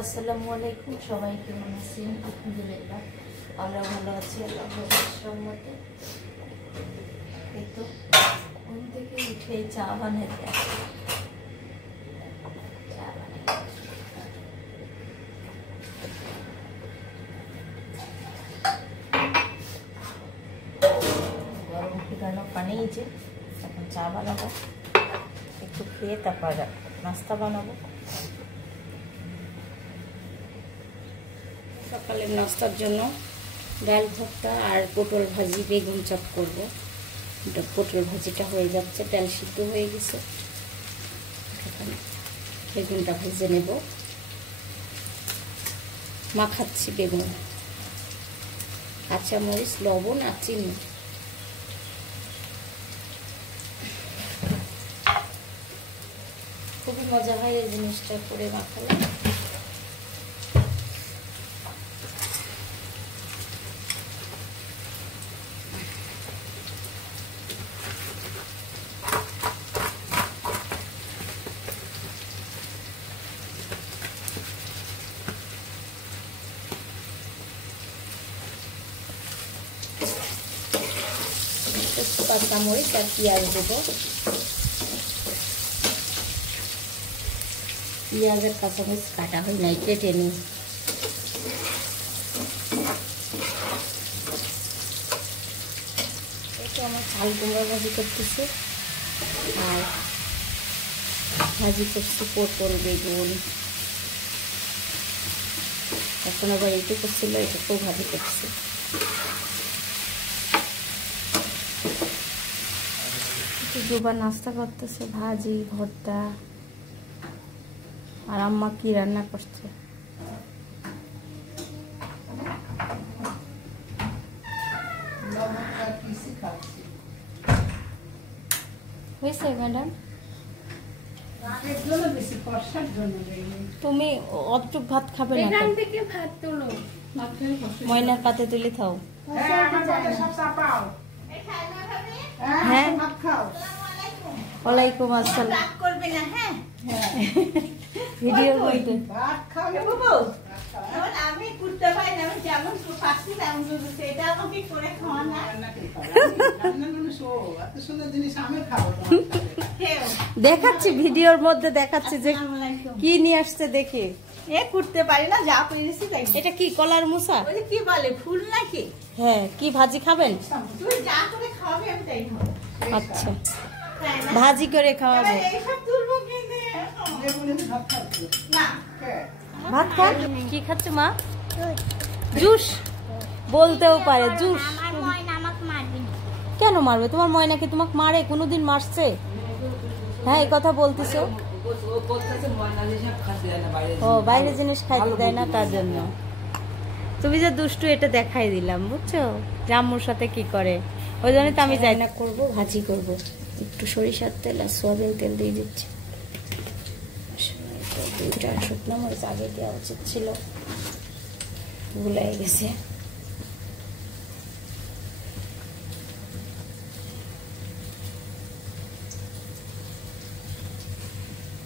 আসসালামু আলাইকুম, সবাই কেমন আছেন? আলহামদুলিল্লাহ আমরা ভালো আছি আল্লাহর রহমতে। এই তো ঘুম থেকে উঠে চা বানাতে গরম ফুটানো পানি যে এখন চা বানাবো, একটু খেয়ে তারপর নাস্তা বানাবো। সকালের নাস্তার জন্য ডাল ভর্তা আর পটল ভাজি, বেগুন চপ করবো। পটল ভাজিটা হয়ে যাচ্ছে, ডাল সিদ্ধ হয়ে গেছে, বেগুনটা ভেজে নেব। মাখাচ্ছি বেগুন, কাঁচামরিচ, লবণ আর চিনি। খুবই মজা হয় এই জিনিসটা করে মাখালে। কাঁচামরিচ আর পেঁয়াজ দেবো। পেঁয়াজ আর কাঁচামরিচ কাটা হয় নাই, কেটে নিই। এটা আমার চাল কুমড়া ভাজি করতেছে আর ভাজি করছি পটল বেগুন। এখন আবার এইটু করছিল, এটাকেও ভাজি করছি। দুবার নাস্তা করতেছে, ভাজি ভর্তা। আর আম্মা কি রান্না করছে? হয়েছে ম্যাডাম? তুমি অতটুক ভাত খাবে না? ময়নার পাতে তুলে খাও। হ্যাঁ, ওয়ালাইকুম আসসালাম। ভিডিও করতে আমি করতে পারি না, আমি যেমন পাচ্ছি তেমন সেটা আমাকে করে খাওয়া না। দেখাচ্ছি, ভিডিওর মধ্যে দেখাচ্ছি যে কি নিয়ে আসছে দেখে। এ করতে পারি না, যা পেরেছি তাই। এটা কি কলার মুসা? কি বলে, ফুল নাকি? হ্যাঁ, কি ভাজি খাবেন? তুই যা করে খাওয়াবি আমি তাই খাবো। আচ্ছা, ভাজি করে খাওয়াবো। ভাত খান। কি খাচ্ছ মা? জুস বলতেও পারে, জুস। কেন মারবে? তোমার ময়নাকে তোমাকে মারে? কোনোদিন মারছে? হ্যাঁ, এই কথা বলতেছো। ও, বাইরে জিনিস খাইতে দেয় না, তার জন্য। তুমি যে দুষ্টু, এটা দেখাই দিলাম, বুঝছো জাম্মুর সাথে কি করে। ওই জন্য তো আমি যাই না করবো, ভাজি করবো। একটু সরিষার তেল আর সয়াবিন তেল দিয়ে দিচ্ছি। দুইটা শুকনো মরিচ আগে দেওয়া উচিত ছিল, ভুলাই গেছে।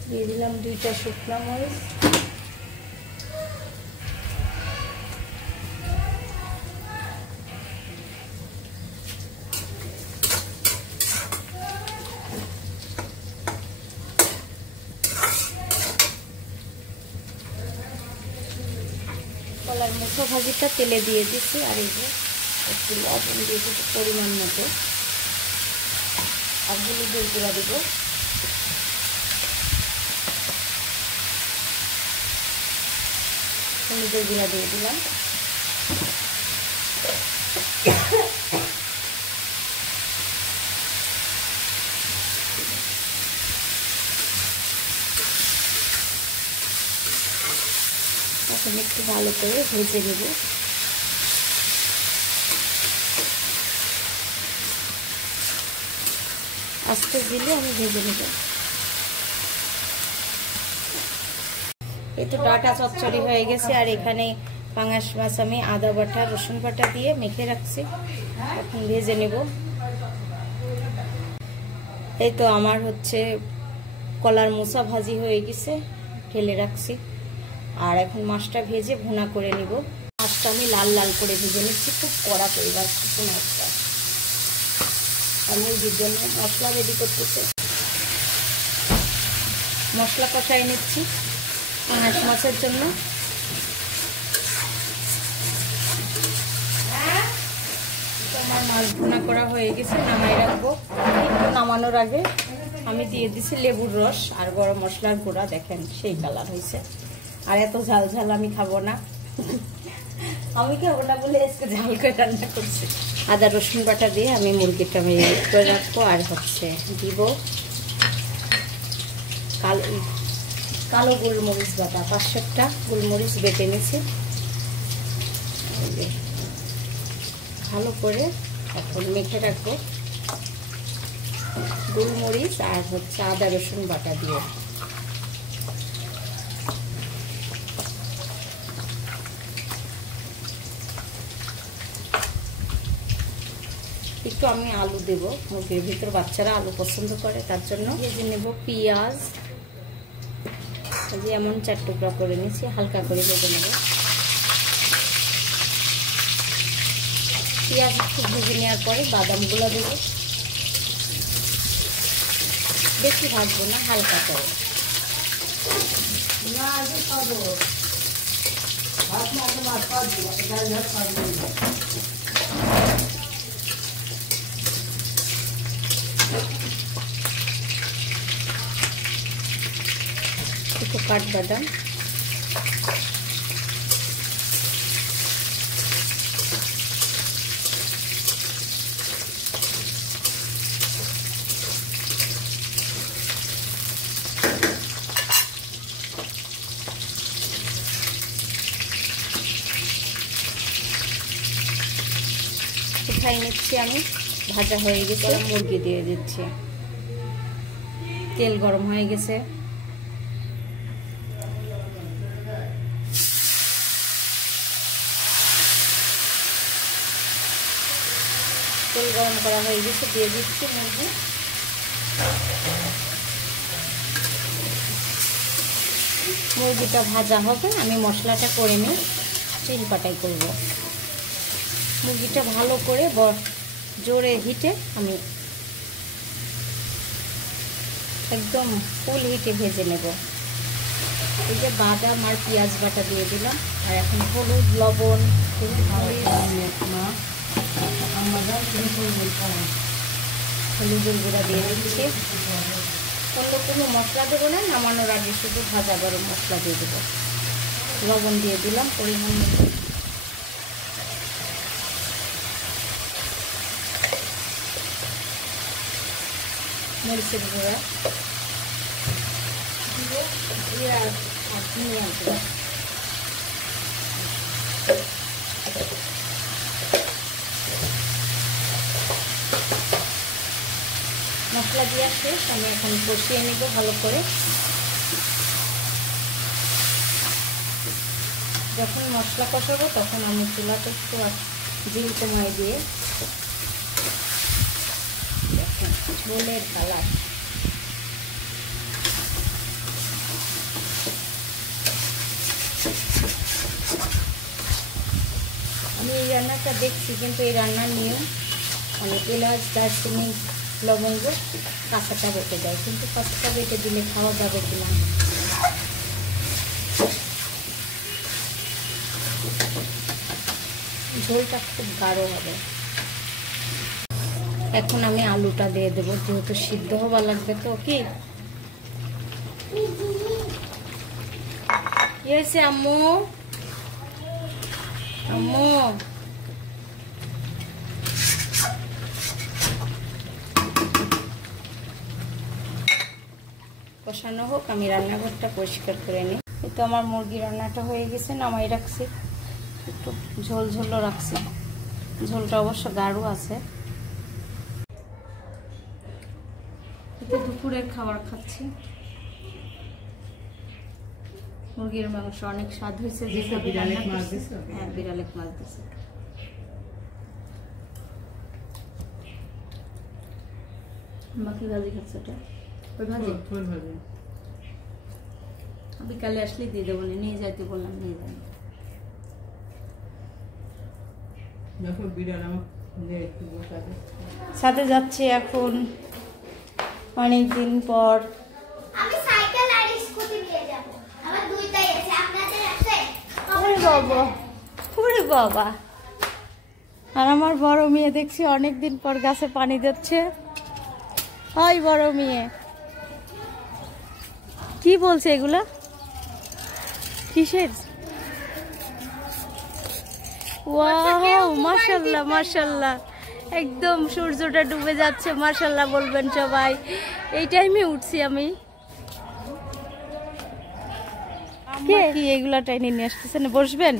দিয়ে দিলাম দুইটা শুকনো মরিচ। কলার মুখো ভাজিটা তেলে দিয়ে দিচ্ছি। আর এই যে একটু লবণ দিয়ে দিচ্ছি পরিমাণ মতো, আর হলুদের গুঁড়া দেবো। হলুদের গুঁড়া দিয়ে দিলাম। এখন একটু ভালো করে ভেজে নেব। আস্তে দিলে আমি ভেজে নেব। এই তো ডাটা চচ্চড়ি হয়ে গেছে। আর এখানে পাঙাশ মাছ আমি আদা বাটা রসুন বাটা দিয়ে মেখে রাখছি, এখন ভেজে নেব। এই তো আমার হচ্ছে কলার মোচা ভাজি হয়ে গেছে, ঢেলে রাখছি। আর এখন মাছটা ভেজে ভুনা করে নিব। মাছটা আমি লাল লাল করে ভেজে নিচ্ছি, খুব কড়া করে ভাজছি মাছটা। আর মুরগির জন্য মশলা রেডি করতেছে, মশলা কষাই নিচ্ছি পাঙাশ মাছের জন্য। আমার মাছ ভুনা করা হয়ে গেছে, নামাই রাখবো। একটু নামানোর আগে আমি দিয়ে দিছি লেবুর রস আর গরম মশলার গুঁড়া, দেখেন সেই কালার হয়েছে। আর এত ঝাল ঝাল আমি খাবো না, আমি খাবো না বলে আজকে ঝাল করে রান্না করছি। আদা রসুন বাটা দিয়ে আমি মুরগিটা ম্যারিনেট করে রাখবো। আর হচ্ছে দিব কালো গোলমরিচ বাটা, 500টা গোলমরিচ বেটে নিয়েছি। ভালো করে এখন মেখে রাখবো গোলমরিচ আর হচ্ছে আদা রসুন বাটা দিয়ে। একটু আমি আলু দেব, মুরগির ভিতর বাচ্চারা আলু পছন্দ করে, তার জন্য ভেজে নেব পেঁয়াজ। এমন 4 টুকরা করে নিয়েছি, হালকা করে ভেজে নেব। পেঁয়াজ একটু ভেজে নেওয়ার পরে বাদামগুলো দেবো, বেশি ভাজবো না, হালকা করে। একটু কাঠবাদাম, উঠাই নিচ্ছি আমি। ভাজা হয়ে গেছে, মুরগি দিয়ে দিচ্ছি। তেল গরম হয়ে গেছে, তেল গরম করা হয়ে গেছে, দিয়ে দিচ্ছি মুরগি। মুরগিটা ভাজা হবে, আমি মশলাটা করে নিই, চিল পাটাই করব। মুরগিটা ভালো করে জোরে হিটে আমি একদম ফুল হিটে ভেজে নেব। এই যে বাদাম আর পেঁয়াজ বাটা দিয়ে দিলাম। আর এখন হলুদ, লবণ, হলুদের গুঁড়া দিয়ে দিচ্ছি। অন্য কোনো মশলা দেবো না, নামানোর আগে শুধু ভাজা গরম মশলা দিয়ে দেবো। লবণ দিয়ে দিলাম পরিমাণ মতো। মরিচের গুঁড়া আর ধনিয়া গুঁড়া। মশলা দিয়ে শেষ, আমি এখন কষিয়ে নিব ভালো করে। যখন মশলা কষাবো তখন আমি চুলাটা একটু জিল কমাই দিয়ে, দেখেন ঝোলের কালার। আমি এই রান্নাটা দেখছি, কিন্তু এই রান্নার নিয়ম অনেক এলাচ, দারচিনি, লবঙ্গ কাঁচাটা বেটে দেয়, কিন্তু কাঁচাটা বেটে দিলে খাওয়া যাবে কিনা। ঝোলটা খুব গাঢ় হবে। এখন আমি আলুটা দিয়ে দেবো, যেহেতু সিদ্ধ হওয়া লাগবে। তো কি হয়েছে আম্মু? আম্মু কষানো হোক, আমি রান্নাঘরটা পরিষ্কার করে নিই। এই তো আমার মুরগি রান্নাটা হয়ে গেছে, নামাই রাখছি। একটু ঝোল ঝোলও রাখছি, ঝোলটা অবশ্য গাঢ় আছে। এতে দুপুরের খাবার খাচ্ছি। মুরগির মাংস অনেক স্বাদ হয়েছে। হ্যাঁ, বিড়ালেক মাছ দিছে। বাকি ভাজি খাচ্ছে, ওটা ওই ভাজি। বিকালে আসলে দিয়ে দেবো, নিয়ে যাইতে বললাম, নিয়ে যান। সাথে যাচ্ছি এখন অনেকদিন পর। আমি সাইকেল আর স্কুটি নিয়ে যাব। আমার দুইটাই আছে, আপনাদের আছে? ওরে বাবা, ওরে বাবা। আর আমার বড় মেয়ে দেখছি অনেকদিন পর গাছে পানি দিচ্ছে। ওই বড় মেয়ে কি বলছে এগুলা? কিসের? ওয়াও, মাশাআল্লাহ মাশাআল্লাহ, একদম সূর্যটা ডুবে যাচ্ছে। মাশাআল্লাহ বলবেন সবাই। এই টাইমে উঠছি আমি। কে কি এগুলা টাইনে নিয়ে আসতেছেন? বসবেন?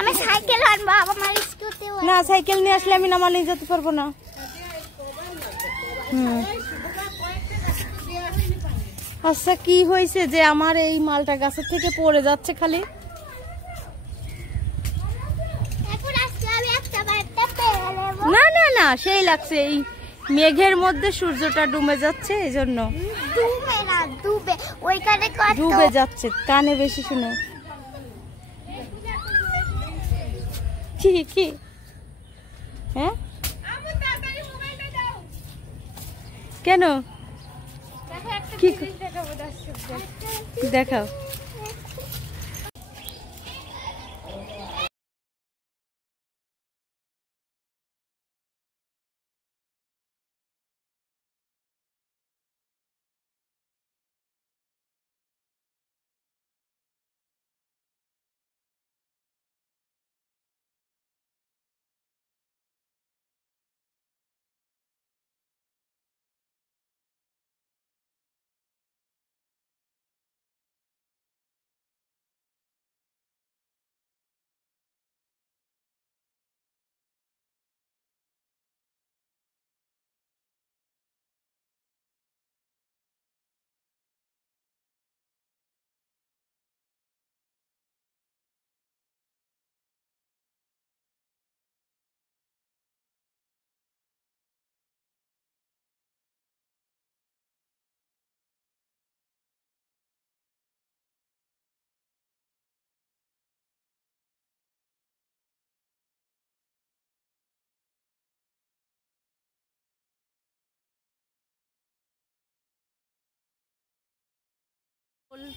আমি সাইকেল আনবো, আমার স্কুটি। না, সাইকেল নিয়ে আসলে আমি নামা নিয়ে যেতে পারবো না। আচ্ছা, কি হয়েছে যে আমার এই মালটা গাছের থেকে পড়ে যাচ্ছে খালি? না না না, সেই লাগছে। এই মেঘের মধ্যে সূর্যটা ডুবে যাচ্ছে, এই জন্য ডুবে যাচ্ছে। কানে বেশি শুনে। কি কি? হ্যাঁ, কেন? কি দেখাও?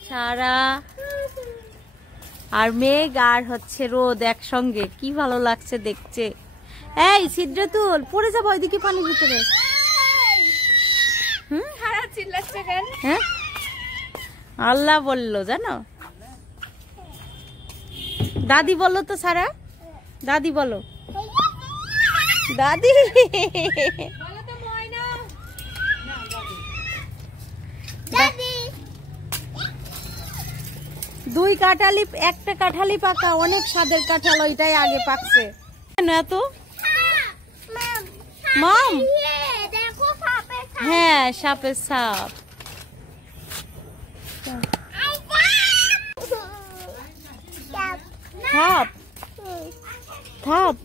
ছাড়া আর মেঘ আর হচ্ছে রোদ একসঙ্গে, কি ভালো লাগছে দেখছে। এই ছিদ্র তুল, পড়ে যাবো ওইদিকে পানির ভিতরে। হ্যাঁ, আল্লাহ বললো জানো, দাদি বললো তো সারা, দাদি বলো, দাদি। দুই কাঁঠালি, একটা কাঁঠালি পাকা, অনেক স্বাদের কাঁঠাল, ওইটাই আগে পাকছে। এত মাম, হ্যাঁ সাপের সাপ। থাপ থাপ,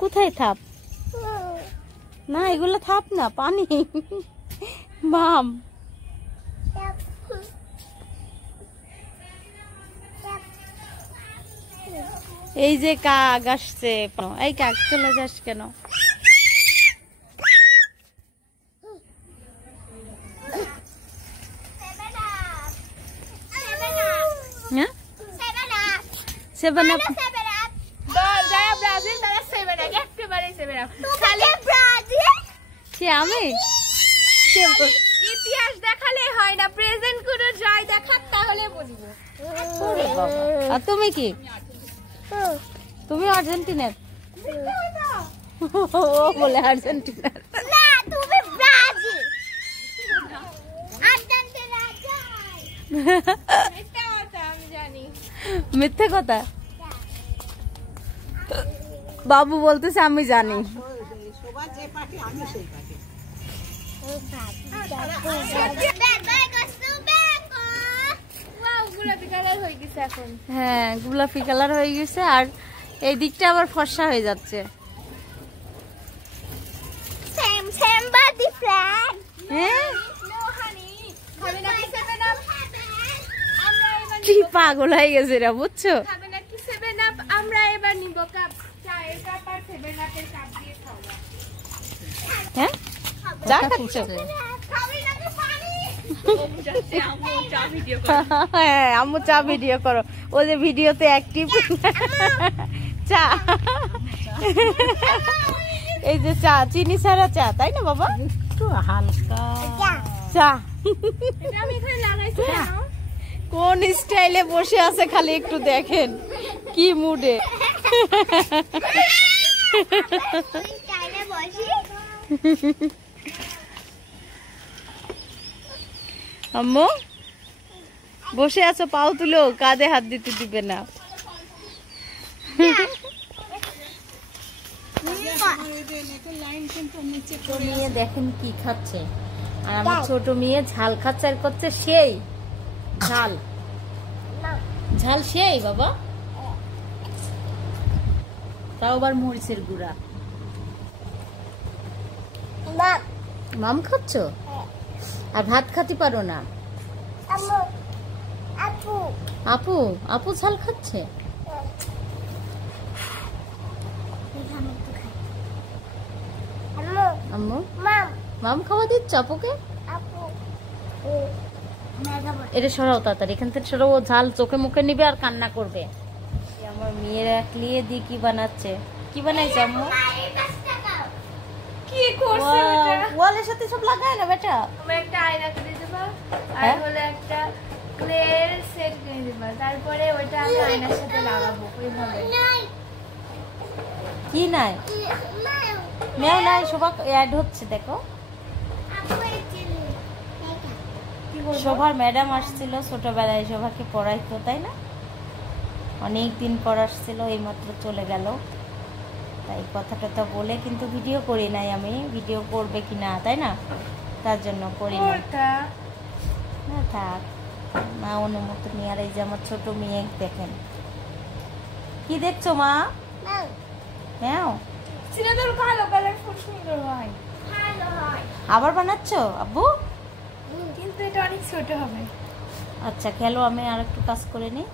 কোথায় থাপ? না, এগুলো থাপ না, পানি। মাম, এই যে কাক আসছে। এই কাক, চলে যাস কেন? হ্যাঁ, 7 আপ। আমি ইতিহাস দেখালে হয় না, প্রেজেন্ট করে যাই দেখাক, তাহলে বুঝবো। আর তুমি কি? তুমি আর্জেন্টিনার? ও বলে আর্জেন্টিনার। না, তুমি ব্রাজিল। আর্জেন্টিনা জয়। এটা কথা আমি জানি। মিথ্যে কথা। বাবু বলতেছে আমি জানি। হ্যাঁ, গোলাপি কালার হয়ে গেছে, আর এই দিকটা আবার ফর্সা হয়ে যাচ্ছে। কি পাগল হয়ে গেছে রে, বুঝছো? খাবে নাকি 7 আপ? আমরা এবার নিব কাপ, চায়ের কাপ আর 7 আপের কাপ দিয়ে খাওয়া। হ্যাঁ চা খাচ্ছো? খাবি নাকি পানি? হ্যাঁ আম্মু চা ভিডিও করো, ও যে ভিডিওতে অ্যাক্টিভ। চা, এই যে চা, চিনি ছাড়া চা, তাই না বাবা? একটু হালকা চা এটা আমি এখানে লাগাইছি কেন? কোন স্টাইলে বসে আছে খালি একটু দেখেন, কি মুডে। চাইলে বসি। আম্মু বসে আছো, পাও তুলো, কাঁধে হাত দিতে দিবে না। ছোট মেয়ে দেখেন কি খাচ্ছে, আর আমার ছোট মেয়ে ঝাল খাচ্ছে, আর করছে সেই ঝাল, ঝাল সেই বাবা, তাও আবার মরিচের গুঁড়া। মাম খাচ্ছ? আর ভাত খাতে পারো না? আপু, আপু ঝাল খাচ্ছে। আম্মু মাম খাওয়া দিচ্ছ আপুকে? এটা সরাও তাড়াতাড়ি, এখান থেকে সরাও, ও ঝাল চোখে মুখে নিবে আর কান্না করবে। আমার মেয়ের একলিয়ে দিয়ে কি বানাচ্ছে, কি বানাইছে আম্মু? কি করছে এটা? ওয়ালের সাথে সব লাগায় না বেটা। আমরা একটা আয়না কিনে দেবা, আর হ্যাঁ? হলো একটা ক্লের সেট কিনে দেবা, তারপরে ওইটা আমি আয়নার সাথে লাগাবো ওইভাবে। কি নাই নেও নাই, শোভা অ্যাড হচ্ছে দেখো। কি বলবো? শোভার ম্যাডাম আসছিল ছোটবেলায়, শোভাকে পড়াইতো তাই না, অনেক দিন পর আসছিল, এইমাত্র চলে গেল। তাই কথাটা তো বলে কিন্তু ভিডিও করি নাই, আমি ভিডিও করবে কি না তাই না, তার জন্য করি না। ওটা না থাক, মা অনুমতি নিয়ে। আর এই যে আমার ছোট মেয়ে দেখেন, কি দেখছো মা? হ্যাঁ সিনাদুল কালো কালার খুব সুন্দর হয়, আবার বানাচ্ছো আব্বু? কিন্তু এটা অনেক ছোট হবে। আচ্ছা খেলো, আমি আর একটু কাজ করে নিই।